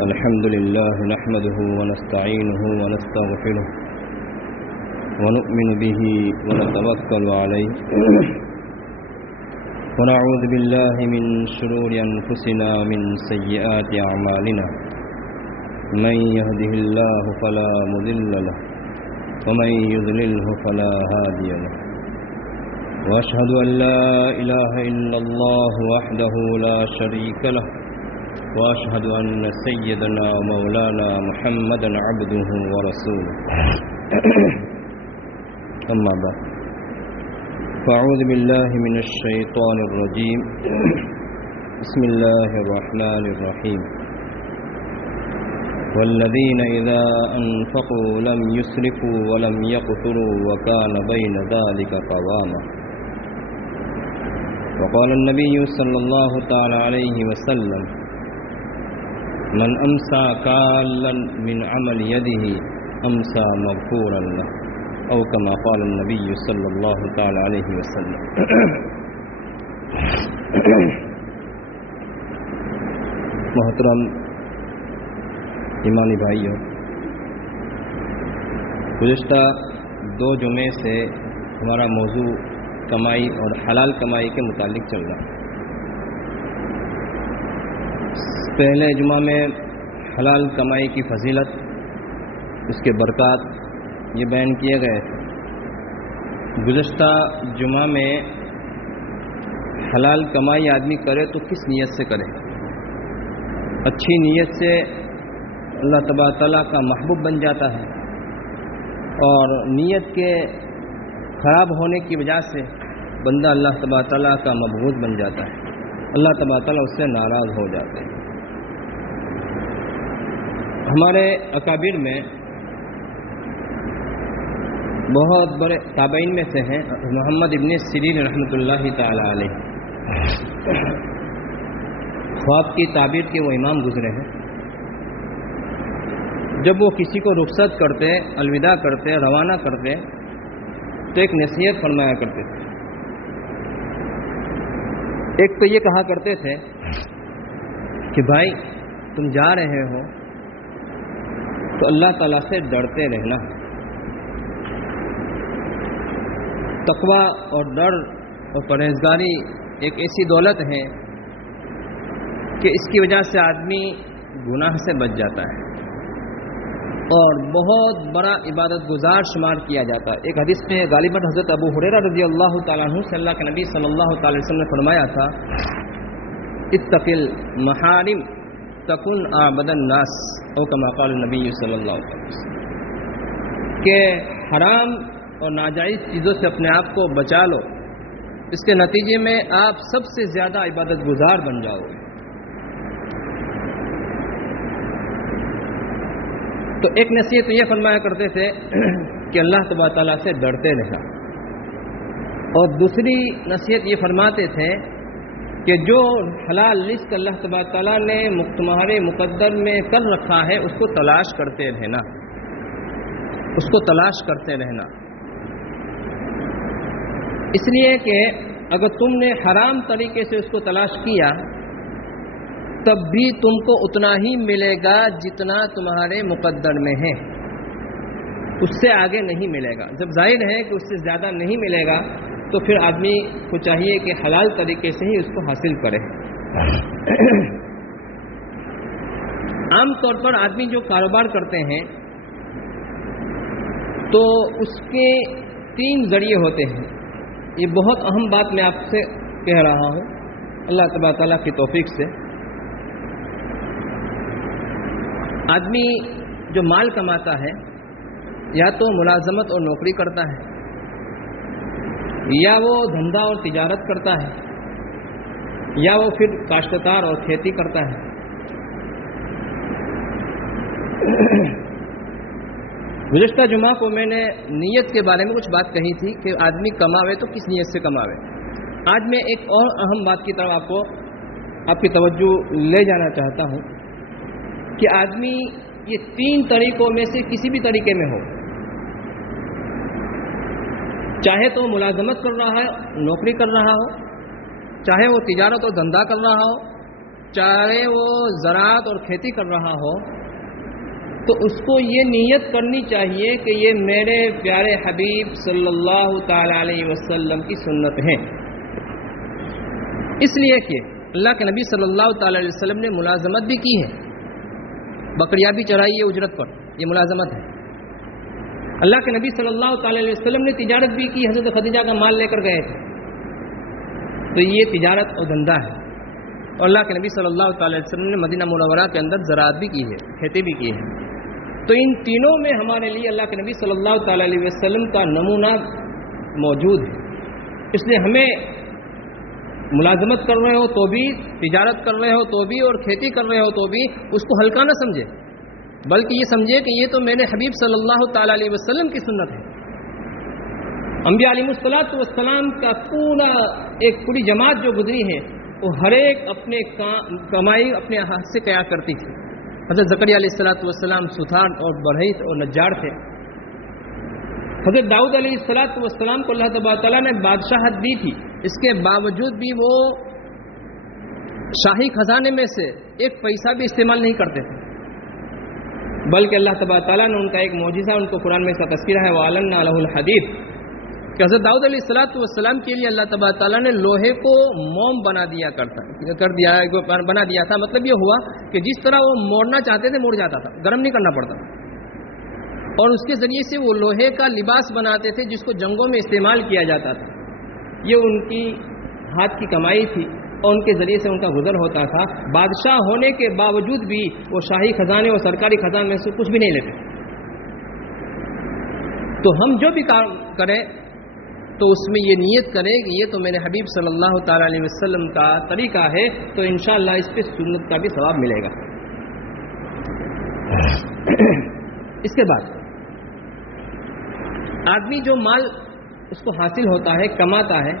الحمد لله نحمده ونستعينه ونستغفره ونؤمن به ونتوكل عليه ونعوذ بالله من شرور أنفسنا ومن سيئات أعمالنا من يهده الله فلا مضل له ومن يضلله فلا هادي له وأشهد أن لا إله إلا الله وحده لا شريك له وأشهد أن سيدنا ومولانا محمدا عبده ورسوله أما بعد فأعوذ بالله من الشيطان الرجيم بسم الله الرحمن الرحيم والذين إذا أنفقوا لم يسرفوا ولم يقتروا وكان بين ذلك قواما وقال النبي صلى الله تعالى عليه وسلم من أمسى كالا من عمل يده أمسى مغفورا له أو كما قال النبي صلى الله تعالى عليه وسلم محترم ایمانی بھائیوں، گزشتہ 2 جمعے سے ہمارا موضوع کمائی اور حلال کمائی کے متعلق چل رہا ہے۔ پہلے جمعہ میں حلال کمائی کی فضیلت، اس کے برکات یہ بیان کیے گئے تھے۔ گزشتہ جمعہ میں حلال کمائی آدمی کرے تو کس نیت سے کرے؟ اچھی نیت سے اللہ تبارک تعالیٰ کا محبوب بن جاتا ہے، اور نیت کے خراب ہونے کی وجہ سے بندہ اللہ تبارک تعالیٰ کا مبغوض بن جاتا ہے، اللہ تبارک تعالیٰ اس سے ناراض ہو جاتے ہیں۔ ہمارے اکابر میں بہت بڑے تابعین میں سے ہیں محمد ابن سیرین رحمۃ اللہ تعالی علیہ، خواب کی تعبیر کے وہ امام گزرے ہیں۔ جب وہ کسی کو رخصت کرتے، الوداع کرتے، روانہ کرتے تو ایک نصیحت فرمایا کرتے تھے۔ ایک تو یہ کہا کرتے تھے کہ بھائی تم جا رہے ہو تو اللہ تعالیٰ سے ڈرتے رہنا۔ تقویٰ اور ڈر اور پرہیزگاری ایک ایسی دولت ہے کہ اس کی وجہ سے آدمی گناہ سے بچ جاتا ہے اور بہت بڑا عبادت گزار شمار کیا جاتا ہے۔ ایک حدیث میں غالباً حضرت ابو ہریرہ رضی اللہ تعالیٰ عنہ سے اللہ کے نبی صلی اللہ تعالی وسلم نے فرمایا تھا، اتق المحارم تکن اعبد الناس، او کما قال النبی صلی اللہ علیہ وسلم، کہ حرام اور ناجائز چیزوں سے اپنے آپ کو بچا لو، اس کے نتیجے میں آپ سب سے زیادہ عبادت گزار بن جاؤ گے۔ تو ایک نصیحت یہ فرمایا کرتے تھے کہ اللہ تبارک تعالیٰ سے ڈرتے رہنا، اور دوسری نصیحت یہ فرماتے تھے کہ جو حلال رزق اللہ تبارک تعالیٰ نے تمہارے مقدر میں کر رکھا ہے اس کو تلاش کرتے رہنا، اس کو تلاش کرتے رہنا۔ اس لیے کہ اگر تم نے حرام طریقے سے اس کو تلاش کیا تب بھی تم کو اتنا ہی ملے گا جتنا تمہارے مقدر میں ہے، اس سے آگے نہیں ملے گا۔ جب ظاہر ہے کہ اس سے زیادہ نہیں ملے گا تو پھر آدمی کو چاہیے کہ حلال طریقے سے ہی اس کو حاصل کرے۔ عام طور پر آدمی جو کاروبار کرتے ہیں تو اس کے 3 ذریعے ہوتے ہیں۔ یہ بہت اہم بات میں آپ سے کہہ رہا ہوں اللہ تبارک تعالیٰ کی توفیق سے۔ آدمی جو مال کماتا ہے یا تو ملازمت اور نوکری کرتا ہے، یا وہ دھندا اور تجارت کرتا ہے، یا وہ پھر کاشتکار اور کھیتی کرتا ہے۔ گزشتہ جمعہ کو میں نے نیت کے بارے میں کچھ بات کہی تھی کہ آدمی کماوے تو کس نیت سے کماوے۔ آج میں ایک اور اہم بات کی طرف آپ کی توجہ لے جانا چاہتا ہوں کہ آدمی یہ 3 طریقوں میں سے کسی بھی طریقے میں ہو، چاہے تو ملازمت کر رہا ہے، نوکری کر رہا ہو، چاہے وہ تجارت اور دھندا کر رہا ہو، چاہے وہ زراعت اور کھیتی کر رہا ہو تو اس کو یہ نیت کرنی چاہیے کہ یہ میرے پیارے حبیب صلی اللہ تعالی علیہ وسلم کی سنت ہے، اس لیے کہ اللہ کے نبی صلی اللہ تعالی علیہ وسلم نے ملازمت بھی کی ہے، بکریاں بھی چرائی ہے اجرت پر، یہ ملازمت ہے۔ اللہ کے نبی صلی اللہ تعالی علیہ وسلم نے تجارت بھی کی، حضرت خدیجہ کا مال لے کر گئے تھے، تو یہ تجارت اور دھندا ہے۔ اور اللہ کے نبی صلی اللہ تعالی علیہ وسلم نے مدینہ منورہ کے اندر زراعت بھی کی ہے، کھیتی بھی کی ہے۔ تو ان تینوں میں ہمارے لیے اللہ کے نبی صلی اللہ تعالی علیہ وسلم کا نمونہ موجود ہے، اس لیے ہمیں ملازمت کر رہے ہو تو بھی، تجارت کر رہے ہو تو بھی، اور کھیتی کر رہے ہو تو بھی اس کو ہلکا نہ سمجھے، بلکہ یہ سمجھے کہ یہ تو میرے حبیب صلی اللہ تعالی علیہ وسلم کی سنت ہے۔ انبیاء علیہ الصلوۃ والسلام کا پوری جماعت جو گزری ہے وہ ہر ایک اپنے کمائی اپنے ہاتھ سے کیا کرتی تھی۔ حضرت زکریا علیہ الصلوۃ والسلام ستھان اور بڑھئی اور نجار تھے۔ حضرت داؤد علیہ الصلوۃ والسلام کو اللہ تبارک تعالیٰ نے بادشاہت دی تھی، اس کے باوجود بھی وہ شاہی خزانے میں سے ایک پیسہ بھی استعمال نہیں کرتے تھے، بلکہ اللہ تبارک تعالیٰ نے ان کا ایک معجزہ ان کو قرآن میں اس کا تذکرہ ہے، وَعَلَنَّا لَهُ الْحَدِيدَ، کہ حضرت داؤد علیہ الصلوۃ والسلام کے لیے اللہ تبارک تعالیٰ نے لوہے کو موم بنا دیا تھا۔ مطلب یہ ہوا کہ جس طرح وہ موڑنا چاہتے تھے موڑ جاتا تھا، گرم نہیں کرنا پڑتا، اور اس کے ذریعے سے وہ لوہے کا لباس بناتے تھے جس کو جنگوں میں استعمال کیا جاتا تھا۔ یہ ان کی ہاتھ کی کمائی تھی اور ان کے ذریعے سے ان کا گزر ہوتا تھا۔ بادشاہ ہونے کے باوجود بھی وہ شاہی خزانے اور سرکاری خزانے میں سے کچھ بھی نہیں لیتے۔ تو ہم جو بھی کام کریں تو اس میں یہ نیت کریں کہ یہ تو میرے حبیب صلی اللہ تعالی علیہ وسلم کا طریقہ ہے، تو انشاءاللہ اس پہ سنت کا بھی ثواب ملے گا۔ اس کے بعد آدمی جو مال اس کو حاصل ہوتا ہے، کماتا ہے،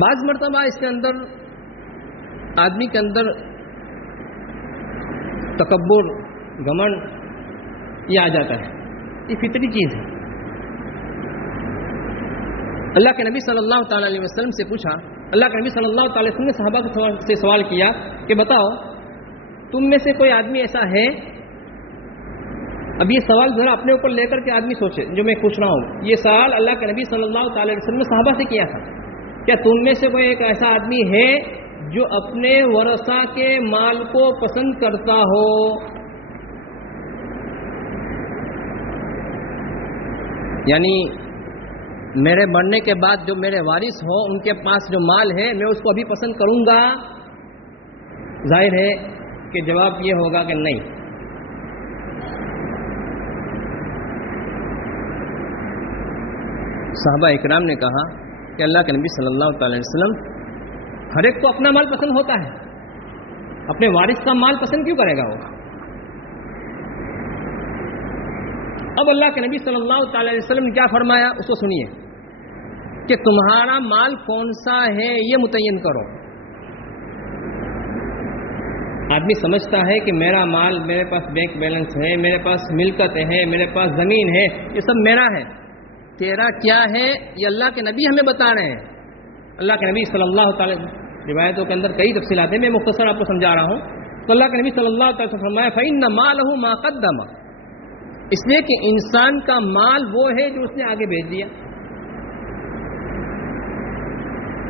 بعض مرتبہ اس کے اندر آدمی کے اندر تکبر، گھمنڈ یہ آ جاتا ہے، یہ فطری چیز ہے۔ اللہ کے نبی صلی اللہ تعالی علیہ وسلم سے پوچھا، اللہ کے نبی صلی اللہ تعالی وسلم نے صحابہ سے سوال کیا کہ بتاؤ تم میں سے کوئی آدمی ایسا ہے، اب یہ سوال ذرا اپنے اوپر لے کر کے آدمی سوچے جو میں پوچھ رہا ہوں، یہ سوال اللہ کے نبی صلی اللہ تعالی وسلم نے صحابہ سے کیا تھا، کیا تم میں سے کوئی ایک ایسا آدمی ہے جو اپنے ورثہ کے مال کو پسند کرتا ہو؟ یعنی میرے مرنے کے بعد جو میرے وارث ہو ان کے پاس جو مال ہے میں اس کو ابھی پسند کروں گا؟ ظاہر ہے کہ جواب یہ ہوگا کہ نہیں۔ صحابہ اکرام نے کہا کہ اللہ کے نبی صلی اللہ تعالی وسلم، ہر ایک کو اپنا مال پسند ہوتا ہے، اپنے وارث کا مال پسند کیوں کرے گا وہ؟ اب اللہ کے نبی صلی اللہ تعالی علیہ وسلم نے کیا فرمایا اس کو سنیے کہ تمہارا مال کون سا ہے یہ متعین کرو۔ آدمی سمجھتا ہے کہ میرا مال، میرے پاس بینک بیلنس ہے، میرے پاس ملکتیں ہیں، میرے پاس زمین ہے، یہ سب میرا ہے۔ تیرا کیا ہے یہ اللہ کے نبی ہمیں بتا رہے ہیں۔ اللہ کے نبی صلی اللہ تعالی روایتوں کے اندر کئی تفصیلات ہیں، میں مختصر آپ کو سمجھا رہا ہوں۔ تو اللہ کے نبی صلی اللہ تعالی وسلم فرمایا فَإِنَّ مَالَهُ مَا قَدَّمَ، اس لیے کہ انسان کا مال وہ ہے جو اس نے آگے بھیج دیا،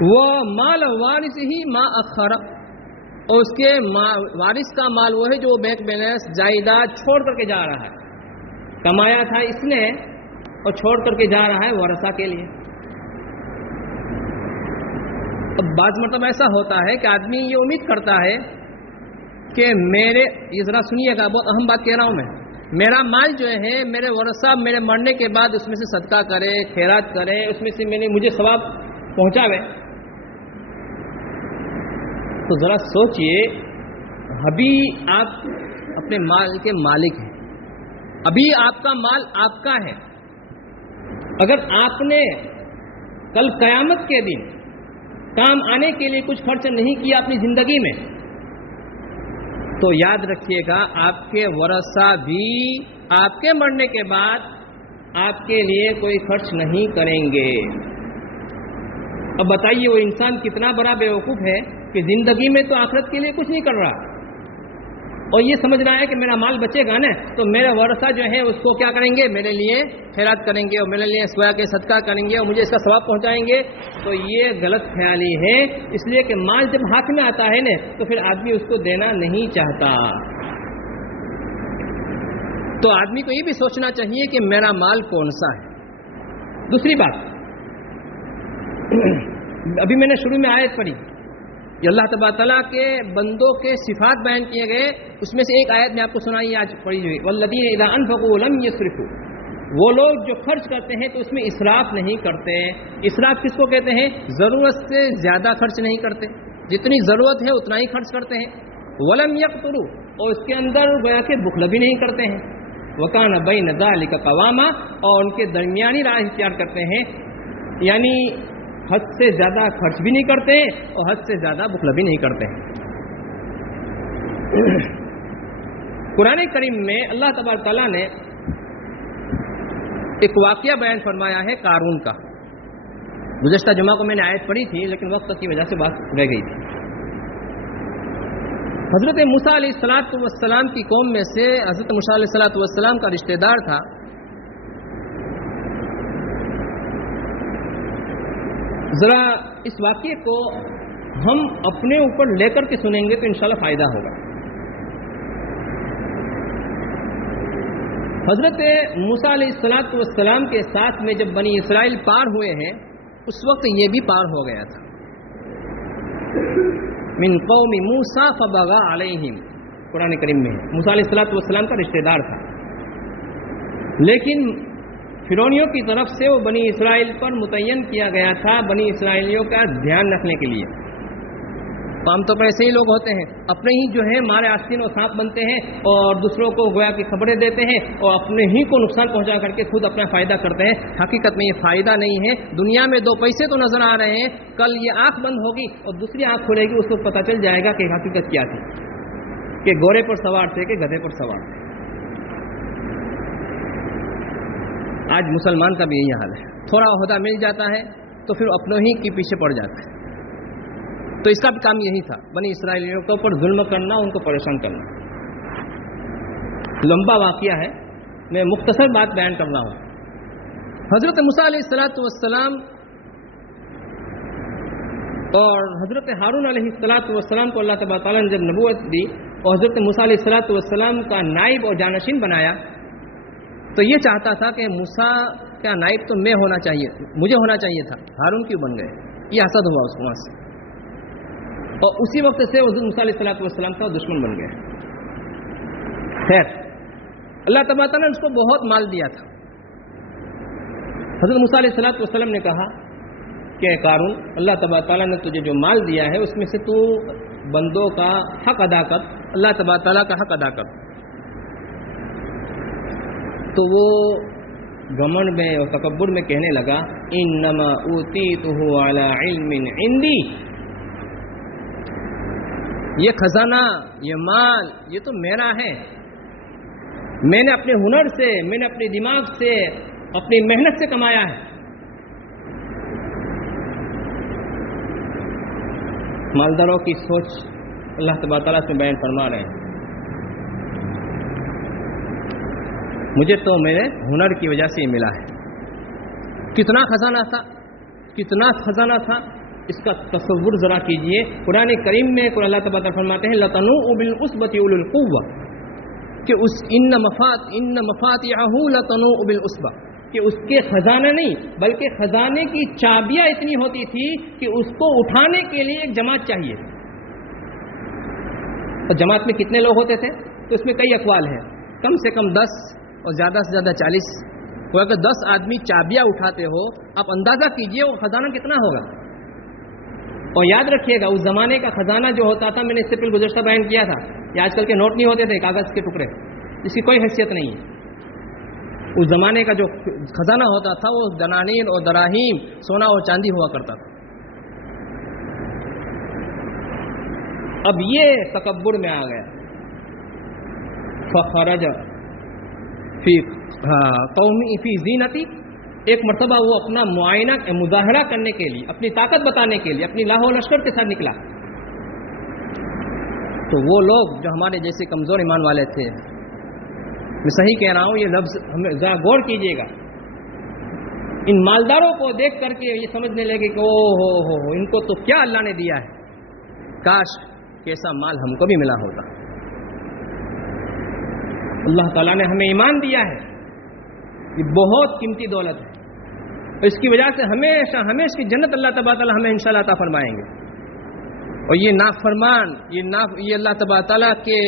وہ مال وارث ہی ما اخر، اور اس کے وارث کا مال وہ ہے جو بینک بیلنس جائیداد چھوڑ کر کے جا رہا ہے، کمایا تھا اس نے اور چھوڑ کر کے جا رہا ہے ورثہ کے لیے۔ اب بعض مرتبہ ایسا ہوتا ہے کہ آدمی یہ امید کرتا ہے کہ یہ ذرا سنیے گا، بہت اہم بات کہہ رہا ہوں میں، میرا مال جو ہے میرے ورثہ میرے مرنے کے بعد اس میں سے صدقہ کرے، خیرات کرے، اس میں سے مجھے ثواب پہنچاوے۔ تو ذرا سوچئے، ابھی آپ اپنے مال کے مالک ہیں، ابھی آپ کا مال آپ کا ہے، اگر آپ نے کل قیامت کے دن کام آنے کے لیے کچھ خرچ نہیں کیا اپنی زندگی میں، تو یاد رکھیے گا آپ کے ورثہ بھی آپ کے مرنے کے بعد آپ کے لیے کوئی خرچ نہیں کریں گے۔ اب بتائیے وہ انسان کتنا بڑا بیوقوف ہے کہ زندگی میں تو آخرت کے لیے کچھ نہیں کر رہا اور یہ سمجھ رہا ہے کہ میرا مال بچے گا نا تو میرے ورثہ جو ہے اس کو کیا کریں گے، میرے لیے خیرات کریں گے اور میرے لیے سویا کے صدقہ کریں گے اور مجھے اس کا ثواب پہنچائیں گے. تو یہ غلط خیالی ہے، اس لیے کہ مال جب ہاتھ میں آتا ہے نا تو پھر آدمی اس کو دینا نہیں چاہتا. تو آدمی کو یہ بھی سوچنا چاہیے کہ میرا مال کون سا ہے. دوسری بات، ابھی میں نے شروع میں آیت پڑھی، یہ اللہ تبارک تعالیٰ کے بندوں کے صفات بیان کیے گئے، اس میں سے ایک آیت میں آپ کو سنائی آج پڑھی ہوئی، والذین اذا انفقوا لم یسرفوا، وہ لوگ جو خرچ کرتے ہیں تو اس میں اسراف نہیں کرتے. اسراف کس کو کہتے ہیں؟ ضرورت سے زیادہ خرچ نہیں کرتے، جتنی ضرورت ہے اتنا ہی خرچ کرتے ہیں. ولم یقتروا، اور اس کے اندر گویا کہ بخل بھی نہیں کرتے ہیں. وکان بین ذلک قواما، اور ان کے درمیانی راہ اختیار کرتے ہیں، یعنی حد سے زیادہ خرچ بھی نہیں کرتے اور حد سے زیادہ بخل بھی نہیں کرتے ہیں. قرآن کریم میں اللہ تبارک تعالیٰ نے ایک واقعہ بیان فرمایا ہے قارون کا. گزشتہ جمعہ کو میں نے آیت پڑھی تھی لیکن وقت کی وجہ سے بات رہ گئی تھی. حضرت موسیٰ علیہ السلام کی قوم میں سے حضرت موسیٰ علیہ السلام کا رشتہ دار تھا. ذرا اس واقعے کو ہم اپنے اوپر لے کر کے سنیں گے تو انشاءاللہ فائدہ ہوگا. حضرت موسیٰ علیہ السلام کے ساتھ میں جب بنی اسرائیل پار ہوئے ہیں اس وقت یہ بھی پار ہو گیا تھا. من قوم موسیٰ فبغى علیہم، قرآن کریم میں موسیٰ علیہ السلام کا رشتہ دار تھا، لیکن فرعونیوں کی طرف سے وہ بنی اسرائیل پر متعین کیا گیا تھا بنی اسرائیلیوں کا دھیان رکھنے کے لیے. عام طور پر ایسے ہی لوگ ہوتے ہیں، اپنے ہی جو ہے مارے آستین و سانپ بنتے ہیں اور دوسروں کو گویا کی خبریں دیتے ہیں اور اپنے ہی کو نقصان پہنچا کر کے خود اپنا فائدہ کرتے ہیں. حقیقت میں یہ فائدہ نہیں ہے. دنیا میں دو پیسے تو نظر آ رہے ہیں، کل یہ آنکھ بند ہوگی اور دوسری آنکھ کھلے گی، اس کو پتہ چل جائے گا کہ حقیقت کیا تھی، کہ گھوڑے پر سوار تھے کہ گدھے پر سوار تھے. آج مسلمان کا بھی یہی حال ہے، تھوڑا عہدہ مل جاتا ہے تو پھر اپنوں ہی کے پیچھے پڑ جاتا ہے. تو اس کا بھی کام یہی تھا، بنی اسرائیلیوں کے اوپر ظلم کرنا، ان کو پریشان کرنا. لمبا واقعہ ہے، میں مختصر بات بیان کر رہا ہوں. حضرت موسیٰ علیہ السلام اور حضرت ہارون علیہ السلام کو اللہ تبارک تعالیٰ نے جب نبوت دی اور حضرت موسیٰ علیہ السلام کا نائب اور جانشین بنایا تو یہ چاہتا تھا کہ موسیٰ کا نائب تو میں ہونا چاہیے، مجھے ہونا چاہیے تھا، ہارون کیوں بن گئے؟ یہ حسد ہوا اس کو وہاں سے، اور اسی وقت سے حضرت موسیٰ علیہ السلام کا دشمن بن گئے. خیر، اللہ تبارک تعالیٰ نے اس کو بہت مال دیا تھا. حضرت موسیٰ علیہ السلام نے کہا کہ قارون، اللہ تبارک تعالیٰ نے تجھے جو مال دیا ہے اس میں سے تو بندوں کا حق ادا کر، اللہ تبارک تعالیٰ کا حق ادا کر. تو وہ گھمنڈ میں اور تکبر میں کہنے لگا، انما اوتیتہ علی علم عندی، یہ خزانہ، یہ مال، یہ تو میرا ہے، میں نے اپنے ہنر سے، میں نے اپنے دماغ سے، اپنی محنت سے کمایا ہے. مالداروں کی سوچ اللہ تبارک تعالیٰ سے بیان فرما رہے ہیں. مجھے تو میرے ہنر کی وجہ سے یہ ملا ہے. کتنا خزانہ تھا، کتنا خزانہ تھا، اس کا تصور ذرا کیجئے. قرآن کریم میں اللہ تبارک فرماتے ہیں لَتَنُوءُ بِالْعُصْبَةِ أُولِي الْقُوَّةِ، کہ اس ان مفاتحہ لَتَنُوءُ بِالْعُصْبَةِ، کہ اس کے خزانہ نہیں بلکہ خزانے کی چابیاں اتنی ہوتی تھی کہ اس کو اٹھانے کے لیے ایک جماعت چاہیے. اور جماعت میں کتنے لوگ ہوتے تھے؟ تو اس میں کئی اقوال ہیں، کم سے کم 10 اور زیادہ سے زیادہ 40. وہ اگر 10 آدمی چابیاں اٹھاتے ہو، آپ اندازہ کیجئے وہ خزانہ کتنا ہوگا. اور یاد رکھیے گا اس زمانے کا خزانہ جو ہوتا تھا، میں نے اس سے پہلے گزشتہ بیان کیا تھا، یہ آج کل کے نوٹ نہیں ہوتے تھے، کاغذ کے ٹکڑے، اس کی کوئی حیثیت نہیں ہے. اس زمانے کا جو خزانہ ہوتا تھا وہ دنانیر اور دراہیم، سونا اور چاندی ہوا کرتا تھا. اب یہ تکبر میں آ گیا. فخرج فی قومی فی زینتی، ایک مرتبہ وہ اپنا معائنہ مظاہرہ کرنے کے لیے، اپنی طاقت بتانے کے لیے اپنی لاہو لشکر کے ساتھ نکلا. تو وہ لوگ جو ہمارے جیسے کمزور ایمان والے تھے، میں صحیح کہہ رہا ہوں، یہ لفظ ہمیں ذرا غور کیجیے گا، ان مالداروں کو دیکھ کر کے یہ سمجھنے لگے کہ او ہو ان کو تو کیا اللہ نے دیا ہے، کاش کیسا مال ہم کو بھی ملا ہوتا۔ اللہ تعالیٰ نے ہمیں ایمان دیا ہے، یہ بہت قیمتی دولت ہے، اس کی وجہ سے ہمیشہ ہمیشہ کی جنت اللہ تبارک تعالیٰ ہمیں انشاءاللہ عطا فرمائیں گے۔ اور یہ نافرمان، یہ اللہ تبارک تعالیٰ کے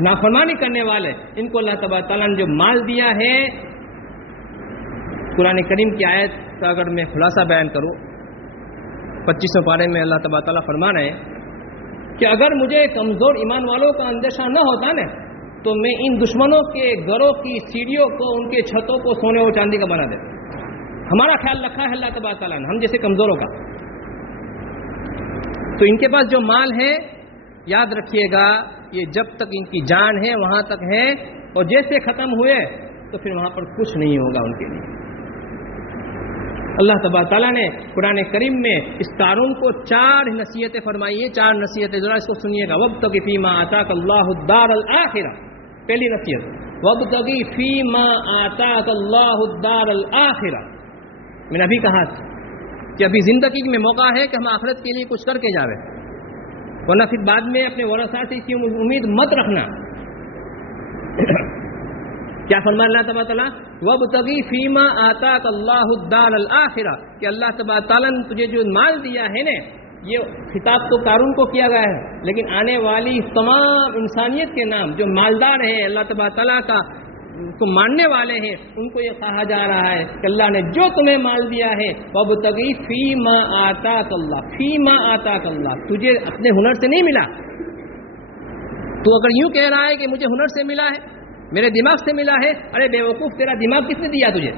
نافرمانی کرنے والے، ان کو اللہ تبارک تعالیٰ نے جو مال دیا ہے، قرآن کریم کی آیت کا اگر میں خلاصہ بیان کروں، 25ویں پارے میں اللہ تبارک تعالیٰ فرما رہے ہیں کہ اگر مجھے کمزور ایمان والوں کا اندیشہ نہ ہوتا نا تو میں ان دشمنوں کے گھروں کی سیڑھیوں کو، ان کے چھتوں کو سونے اور چاندی کا بنا دیتا۔ ہمارا خیال رکھا ہے اللہ تبارک تعالیٰ نے ہم جیسے کمزوروں کا۔ تو ان کے پاس جو مال ہے، یاد رکھیے گا، یہ جب تک ان کی جان ہے وہاں تک ہے، اور جیسے ختم ہوئے تو پھر وہاں پر کچھ نہیں ہوگا ان کے لیے۔ اللہ تبارک تعالیٰ نے قرآن کریم میں اس قارون کو 4 نصیحتیں فرمائی ہیں، 4 نصیحتیں، ذرا اس کو سنیے گا۔ وابتغ فیما آتاک اللہ الدار الآخرہ، پہلی نصیحت، وابتغ فیما آتاک اللہ الدار الآخرہ۔ میں نے ابھی کہا کہ ابھی زندگی میں موقع ہے کہ ہم آخرت کے لیے کچھ کر کے جاویں، ورنہ پھر بعد میں اپنے ورثہ سے اس کی امید مت رکھنا۔ کیا فرمایا اللہ تبارک تعالیٰ؟ وابتغ فیما آتاک اللہ الدار الآخرہ، کہ اللہ تبارک تعالیٰ نے تجھے جو مال دیا ہے نا، یہ خطاب تو قارون کو کیا گیا ہے، لیکن آنے والی تمام انسانیت کے نام جو مالدار ہیں، اللہ تبارک تعالیٰ کا کو ماننے والے ہیں، ان کو یہ کہا جا رہا ہے کہ اللہ نے جو تمہیں مال دیا ہے، وابتغ فیما آتاک اللہ، فیما آتاک اللہ، تجھے اپنے ہنر سے نہیں ملا۔ تو اگر یوں کہہ رہا ہے کہ مجھے ہنر سے ملا ہے، میرے دماغ سے ملا ہے، ارے بے وقوف، تیرا دماغ کس نے دیا تجھے؟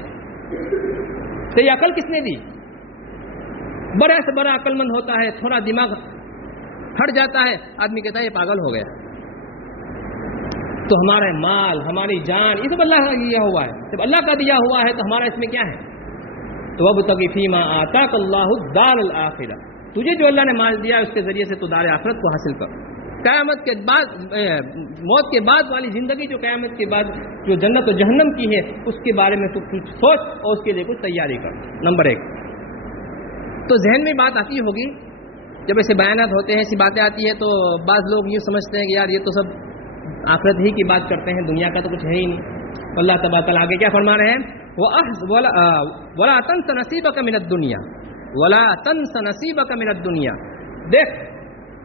تیری عقل کس نے دی؟ بڑا سے بڑا عقل مند ہوتا ہے، تھوڑا دماغ ہٹ جاتا ہے، آدمی کہتا ہے یہ پاگل ہو گیا۔ تو ہمارا مال، ہماری جان، یہ سب اللہ کا دیا ہوا ہے، جب اللہ کا دیا ہوا ہے تو ہمارا اس میں کیا ہے؟ تو وابتغ فیما آتاک اللہ الدار الآخرہ، تجھے جو اللہ نے مال دیا اس کے ذریعے سے تو دار آخرت کو حاصل کر۔ قیامت کے بعد، موت کے بعد والی زندگی جو قیامت کے بعد جو جنت و جہنم کی ہے، اس کے بارے میں تو کچھ سوچ اور اس کے لیے کچھ تیاری کر۔ نمبر 1 تو ذہن میں بات آتی ہوگی، جب ایسے بیانات ہوتے ہیں، ایسی باتیں آتی ہیں تو بعض لوگ یوں سمجھتے ہیں کہ یار یہ تو سب آخرت ہی کی بات کرتے ہیں، دنیا کا تو کچھ ہے ہی نہیں۔ اللہ تبارک تعالیٰ آگے کیا فرما رہے ہیں؟ وَلَا تَنْسَ نَصِيبَكَ مِنَ الدُّنْيَا وَلَا تَنْسَ نَصِيبَكَ مِنَ الدُّنْيا۔ دیکھ،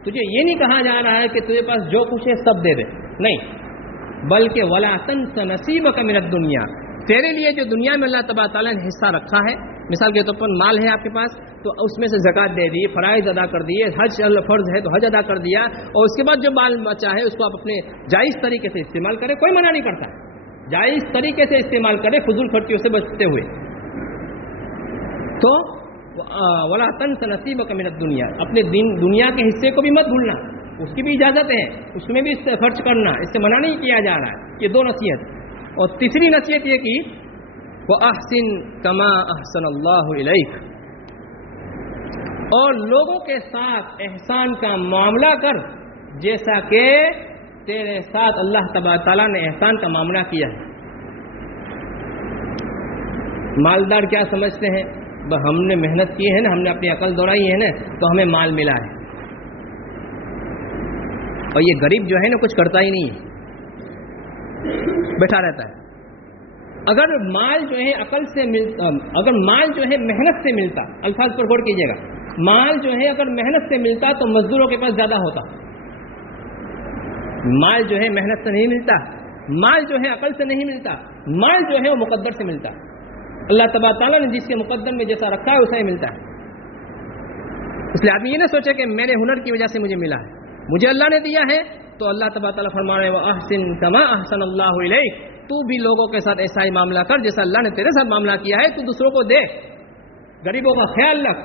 تجھے یہ نہیں کہا جا رہا ہے کہ تجھے پاس جو کچھ ہے سب دے دے، نہیں، بلکہ وَلَا تَنْسَ نَصِيبَكَ مِنَ الدُّنْيا، تیرے لیے جو دنیا میں اللہ تبارک تعالیٰ نے حصہ رکھا ہے، مثال کے طور پر مال ہے آپ کے پاس تو اس میں سے زکوٰۃ دے دی، فرائض ادا کر دیے، حج فرض ہے تو حج ادا کر دیا، اور اس کے بعد جو مال بچا ہے اس کو آپ اپنے جائز طریقے سے استعمال کریں، کوئی منع نہیں کرتا، جائز طریقے سے استعمال کریں، فضول خرچیوں سے بچتے ہوئے۔ تو وَلَا تَنْسَ نَصِيبَكَ مِنَ الدُّنْيا، اپنے دنیا کے حصے کو بھی مت بھولنا، اس کی بھی اجازت ہے، اس میں بھی اس سے خرچ کرنا، اس سے منع نہیں کیا جا رہا ہے۔ یہ 2 نصیحت۔ اور تیسری نصیحت یہ کی وَأَحْسِن كَمَا أَحْسَنَ اللَّهُ إِلَيْكَ، اور لوگوں کے ساتھ احسان کا معاملہ کر جیسا کہ تیرے ساتھ اللہ تبارک تعالیٰ نے احسان کا معاملہ کیا ہے۔ مالدار کیا سمجھتے ہیں؟ ہم نے محنت کی ہے نا، ہم نے اپنی عقل دوڑائی ہے نا تو ہمیں مال ملا ہے، اور یہ غریب جو ہے نا کچھ کرتا ہی نہیں ہے، بیٹھا رہتا ہے۔ اگر مال جو ہے عقل سے ملتا، اگر مال جو ہے محنت سے ملتا، الفاظ پر غور کیجیے گا، مال جو ہے اگر محنت سے ملتا تو مزدوروں کے پاس زیادہ ہوتا۔ مال جو ہے محنت سے نہیں ملتا، مال جو ہے عقل سے نہیں ملتا، مال جو ہے وہ مقدر سے ملتا۔ اللہ تبارک تعالیٰ نے جس کے مقدر میں جیسا رکھا ہے ویسا ہی ملتا ہے۔ اس لیے آدمی یہ نہ سوچے کہ میرے ہنر کی وجہ سے مجھے ملا ہے، مجھے اللہ نے دیا ہے تو اللہ تبارک تعالیٰ فرما رہے ہیں وَأَحْسِن كَمَا أَحْسَنَ اللَّهُ إِلَيْكَ، تو بھی لوگوں کے ساتھ ایسا ہی معاملہ کر جیسا اللہ نے تیرے ساتھ معاملہ کیا ہے، تو دوسروں کو دے، غریبوں کا خیال رکھ۔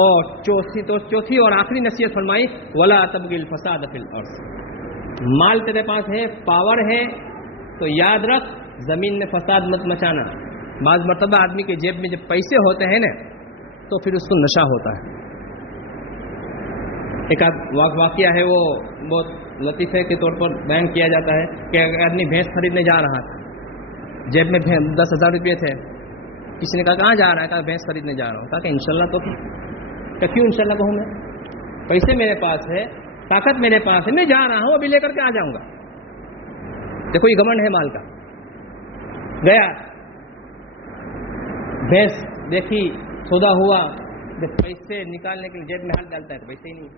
اور چوتھی اور آخری نصیحت فرمائی وَلَا تَبْغِ الْفَسَادَ فِي الْأَرْضِ، مال تیرے پاس ہے، پاور ہے، تو یاد رکھ زمین میں فساد مت مچانا۔ بعض مرتبہ آدمی کے جیب میں جب پیسے ہوتے ہیں نا تو پھر اس کو نشہ ہوتا ہے، ایک واقعہ ہے، وہ بہت لطیفے کے طور پر بیان کیا جاتا ہے کہ ایک آدمی بھینس خریدنے جا رہا تھا، جیب میں 10,000 روپئے تھے. کسی نے کہا کہاں جا رہا ہے؟ کہا بھینس خریدنے جا رہا ہوں. کہا کہ انشاءاللہ تو کہ کیوں انشاءاللہ کہوں میں؟ پیسے میرے پاس ہے، طاقت میرے پاس ہے، میں جا رہا ہوں، ابھی لے کر کے آ جاؤں گا. دیکھو یہ گھمنڈ ہے مال کا. گیا، بھینس دیکھی، سودا ہوا، جب پیسے نکالنے کے لیے جیب میں ہاتھ ڈالتا ہے تو پیسے ہی نہیں.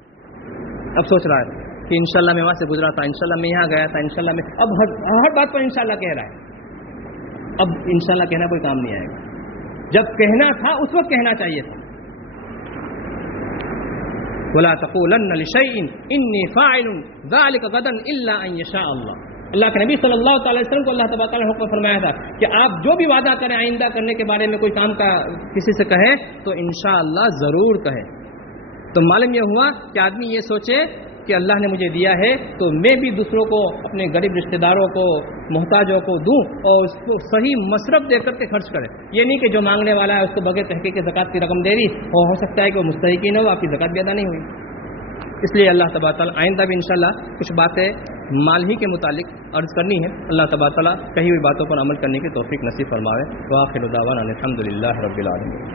اب سوچ رہا ہے کہ انشاءاللہ میں وہاں سے گزرا تھا، انشاءاللہ میں یہاں گیا تھا، انشاءاللہ میں، اب ہر بات پر انشاءاللہ کہہ رہا ہے. اب انشاءاللہ کہنا کوئی کام نہیں آئے گا. جب کہنا تھا اس وقت کہنا چاہیے تھا. وَلَا تَقُولَنَّ لِشَيْءٍ إِنِّي فَاعِلٌ ذَلِكَ غَدًا إِلَّا أَن يَشَاءَ اللَّهُ. اللہ کے نبی صلی اللہ تعالی وسلم کو اللہ تبارک و تعالی نے حکم فرمایا تھا کہ آپ جو بھی وعدہ کریں آئندہ کرنے کے بارے میں، کوئی کام کا کسی سے کہیں تو انشاءاللہ ضرور کہیں. تو معلوم یہ ہوا کہ آدمی یہ سوچے کہ اللہ نے مجھے دیا ہے تو میں بھی دوسروں کو، اپنے غریب رشتہ داروں کو، محتاجوں کو دوں اور اس کو صحیح مصرف دے کر کے خرچ کرے. یہ نہیں کہ جو مانگنے والا ہے اس کو بغیر تحقیق کے زکوٰۃ کی رقم دے دی، اور ہو سکتا ہے کہ وہ مستحق ہی نہ ہو، آپ کی زکوٰۃ بھی ادا نہیں ہوئی. اس لیے اللہ تبارک تعالیٰ آئندہ بھی انشاءاللہ کچھ باتیں مال ہی کے متعلق عرض کرنی ہے. اللہ تبارک تعالیٰ کہی ہوئی باتوں پر عمل کرنے کی توفیق نصیب فرماوے. وآخر دعوانا الحمد للہ رب العالمین.